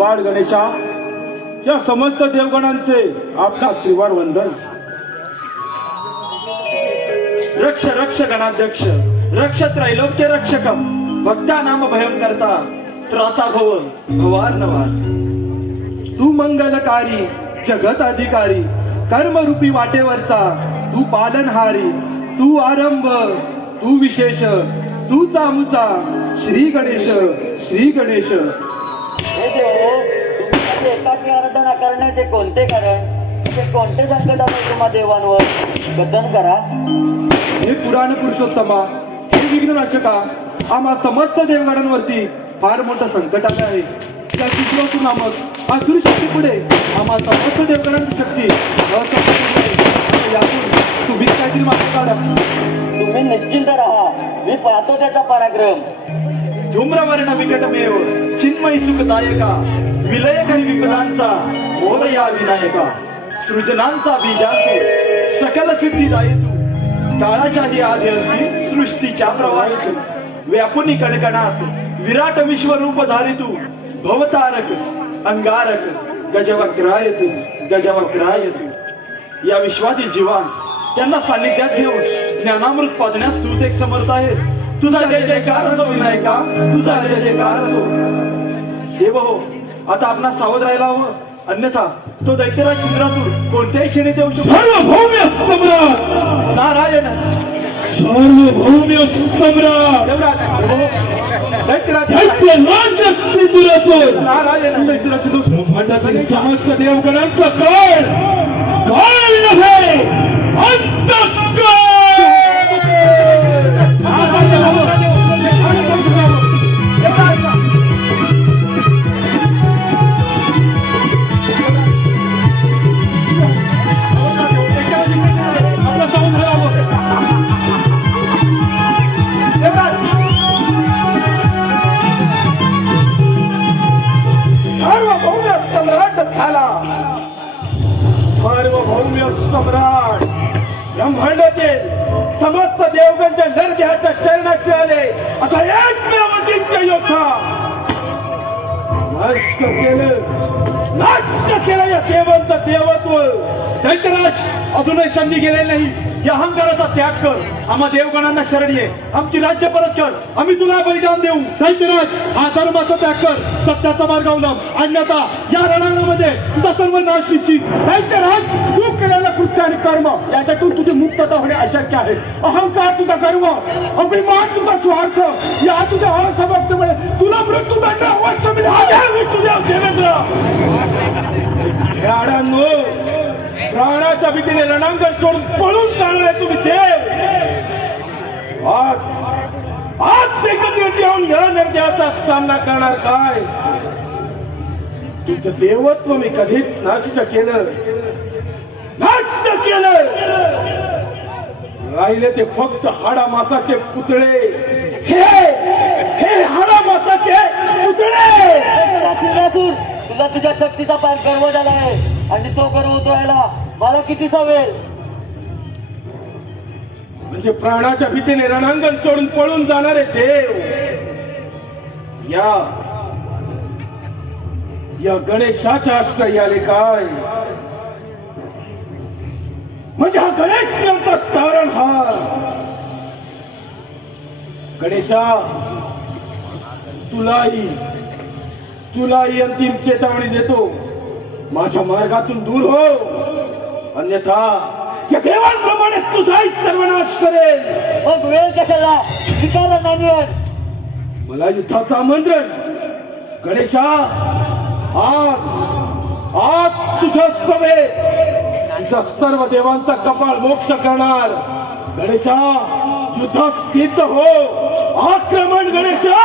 बाळ गणेशा, या समस्त देवगणांचे आपला त्रिवार वंदन. रक्ष रक्ष गणाध्यक्ष, रक्ष त्रैलोक्य रक्षकम, भक्ता नाम भयम करता त्राता भव भवार्णवार. तू मंगलकारी, जगत अधिकारी, कर्मरूपी वाटेवरचा तू पालनहारी, तू आरंभ, तू विशेष, तू चामुचा, श्री गणेश श्री गणेश. हे देव, तुमच्यासाठी एकाकी आराधना करण्याचे कोणते कारण? ते कोणते संकट आले तुम्हा देवांवर? कथन करा. हे पुराण पुरुषोत्तमा, हे विघ्ननाशका, आम्हा समस्त देवगणांवरती फार मोठं संकट आलं आहे. त्या विश्वासू नामक असुर शक्ती पुढे आम्हा समस्त देवगणांची शक्ती असंपत्ती आहे. यातून तुम्ही काहीतरी मार्ग काढा. तुम्ही निश्चिंत राहा, मी पाहतो त्याचा पराक्रम. धूम्रवर्ण विकटमेव चिन्मयी सुखदायका, विलयकरी विपदांचा मोरया विनायका. सृजनांचा बीजातू सकल सिद्धी तू, काळाच्याही आधी असती सृष्टीच्या प्रवाहितू. व्यापुनी कणकणात विराट विश्वरूप धारितू, भवतारक अंगारक गजवक्राय तू गजवक्राय तू. या विश्वातील जीवांस त्यांना सान्निध्यात घेऊन ज्ञानामृत पाजण्यास तूच एक समर्थ आहेस. तुझा जय जयकार असो विनायका, तुझा जय जयकार असो. देव हो, आता आपणास सावध राहायला हवं, अन्यथा तो दैत्यराज इंद्रासूर कोणत्याही क्षणी देऊ शकतो. सार्वभौम्य सम्राट नारायण सार्वभौम्य सम्राट दैत्यराज दैत्यराज सिंधुरासूर नारायण दैत्यराज ब्रह्मांडातील समस्त देवगणांचा काळ काळ नव्हे, अंतकाळ. सार्वभौम्य सम्राट झाला. सार्वभौम्य सम्राट ब्रह्मांडातील समस्त देवगणच्या नरदेहाच्या चरणाशी आले असा एकमेव अजिंक्य योद्धा. नष्ट केलं या देवांचं देवत्व. दैत्यराज, अजूनही संधी गेलेली नाही. या अहंकाराचा त्याग कर, आम्हा देवगणांना शरण ये, आमची राज्य परत कर, आम्ही तुला बलिदान देऊ. दैत्यराज, हा धर्माचा त्याग कर, सत्याचा मार्ग अवलंब, अन्यथा या रणांगणामध्ये तुझा सर्व नाश निश्चित. दैत्यराज, तू केलेलं कृत्य आणि कर्म याच्यातून तुझी मुक्तता होणे अशक्य आहे. अहंकार तुझा गर्व, अभिमान तुझा स्वार्थ, या तुझ्या असमर्थतेमुळे तुला मृत्यूदंड अवश्य मिळेल. विष्णुदेव देवेंद्र, खेळाडूंनो, प्राणाच्या भीतीने रणांगण सोडून पळून जाणारे तुम्ही देव आज एकत्रित येऊन या निर्दयाचा सामना करणार काय? तुमचं देवत्व मी कधीच नष्ट केलं. राहिले ते फक्त हाडामासाचे पुतळे. हे हाडामासाचे पुतळे. तुला तुझ्या शक्तीचा फार गर्व झाला आहे आणि तो गर्व उतरायला मला कितीचा वेळ? म्हणजे प्राणाच्या भीतीने रणांगण सोडून पळून जाणारे देव या गणेशाच्या आश्रय आले काय? म्हणजे हा गणेश यांचा तारणहार. गणेशा, तुलाही अंतिम चेतावणी देतो, माझ्या मार्गातून दूर हो, अन्यथा या देवांप्रमाणे तुझाही सर्वनाश करेल. मग वेळ कशाला? स्वीकारला नाही. मला युद्धाचं आमंत्रण. गणेशा, आज तुझ्या सभेत तुझ्या सर्व देवांचा कपाळ मोक्ष करणार. गणेशा, युद्धात सिद्ध हो. आक्रमण गणेशा,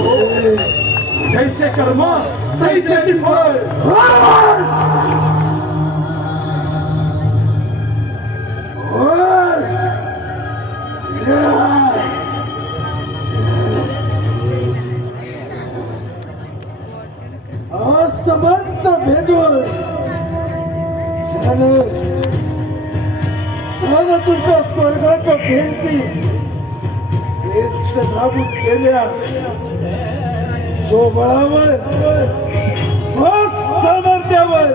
देव हो. जैसे कर्म तैसे फळ. समंत भेदून तुमच्या स्वर्गाच्या भिंती नाबूद केल्या. स्वबळावर स्वसामर्थ्यावर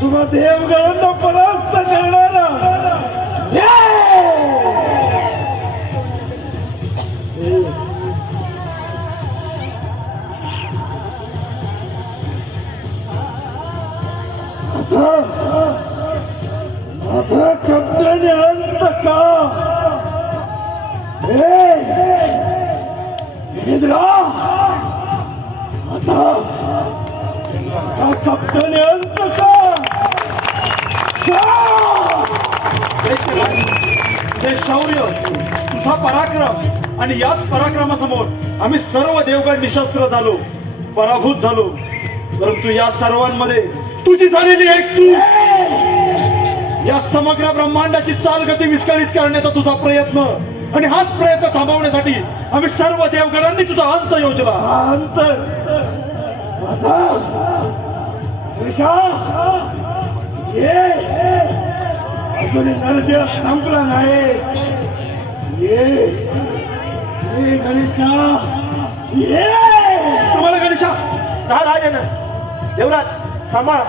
तुम्हा देवगणांना परास्त करणारा आता कप्ताने अंत का आता कप्ताने अंत का हे शौर्य तुझा पराक्रम आणि याच पराक्रमासमोर आम्ही सर्व देवगण निशस्त्र झालो, पराभूत झालो. परंतु या सर्वांमध्ये तुझी झालेली एक चूक, या समग्र ब्रह्मांडाची चालगती विस्कळीत करण्याचा तुझा प्रयत्न आणि हाच प्रयत्न थांबवण्यासाठी आम्ही सर्व देवगणांनी तुझा अंत योजला. अंत अजून नरदेव संपला नाही. ये गणेशा ये सांभाळ गणेशा. राजन देवराज सांभाळ.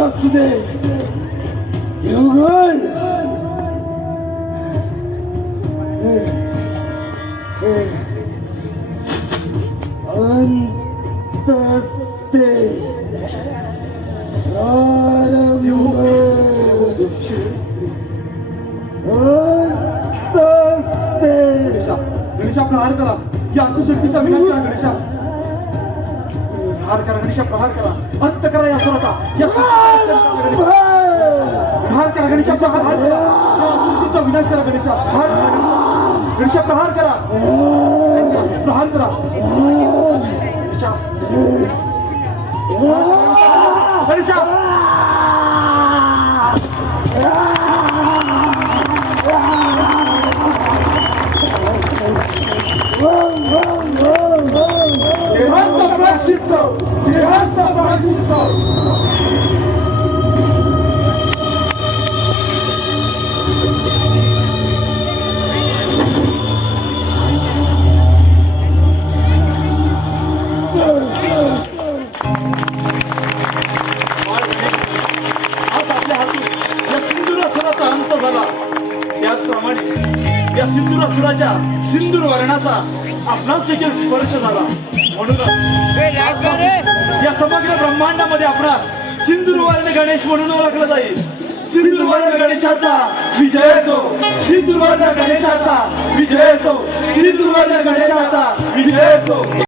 असू दे देवगण अंतस्ते गणेशा प्रहार करा. या शक्तीचा विनाश करा. गणेशा प्रहार करा. गणेशा प्रहार करा. अंत करा या असुराचा. या प्रहार करा. गणेशा प्रहार करा. या शक्तीचा विनाश करा. गणेशा प्रहार करा. गणेशा प्रहार करा. प्रहार करा. गणेशा गणेशा देहांत प्रायश्चित्त. देहांत प्रायश्चित्त. या सिंदुरासुराच्या सिंदूर वर्णाचा आपणास देखील स्पर्श झाला. म्हणून या समग्र ब्रह्मांडामध्ये आपणास सिंदूर वर्ण गणेश म्हणून ओळखलं जाईल. सिंधुवर्ण गणेशाचा विजय असो, सिंधुवर्ण गणेशाचा विजय असो, सिंधुवर्ण गणेशाचा विजय असो.